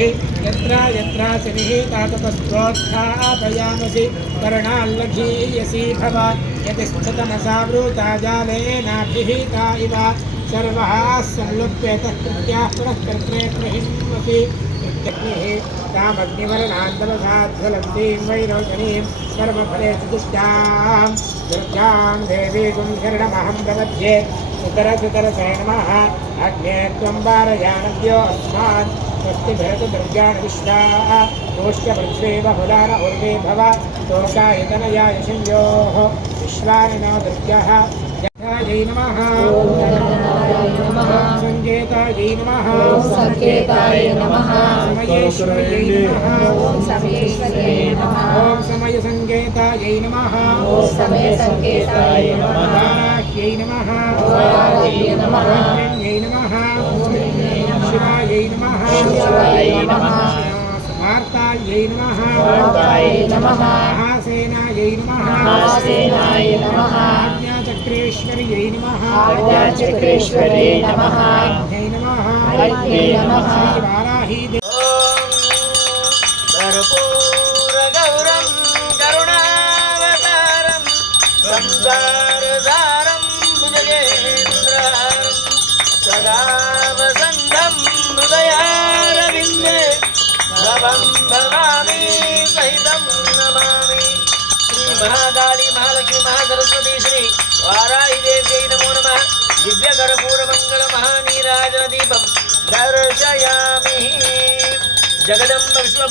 यत्र यत्र शनिः ततस्तोत्थापयामसि कर्णाल्लघीयसी भव यतिष्ठतमसावृता जालेनाभिहिता इव सर्वः संलुप्येतः कृत्याः पुनः कर्त्रे प्रहिन्वसि तामग्निवर्णान्तरसाध्वलन्तीं वैरोचनीं सर्वफले दुष्टां दुर्गां देवीं शरणमहं प्रपद्ये सुतरसुतरसे नमः अग्ने त्वं वारयानद्यो अस्मान् स्वस्ति भरतु दुर्गान् विश्वाः रोष्टपृथ्वी बहुलान उर्वे भव तोषायतनयाय संयोः विश्वानिनो दुर्गः जय नमः संकेतायै नमः संकेताय नमः समयेश्वर्यै नमः समयेश्वर्यै नमः ओम समय संकेतायै नमः समय संकेताय नमः वाराह्यै नमः वाराह्यै नमः हिरण्यै नमः शिवायै नमः शिवाय नमः वार्तायै नमः वार्तायै नमः महासेनायै नमः महासेनाय नमः आज्ञाचक्रेश्वर्यै नमः आज्ञाचक्रेश्वर्यै नमः आज्ञै नमः आज्ञै नमः श्री वाराही कर्पूरगौरं करुणावतारं संसारसारं भुजगेन्द्रहारं सदा वसन्तं हृदयारविन्दे भवं भवामि सहितं नमामि। श्री महाकाली महालक्ष्मी महासरस्वती श्री वाराही देव्यै नमो नमः। दिव्यकर्पूरमङ्गलमहानीराजनदीपं दर्शयामि। जगदम्ब विश्व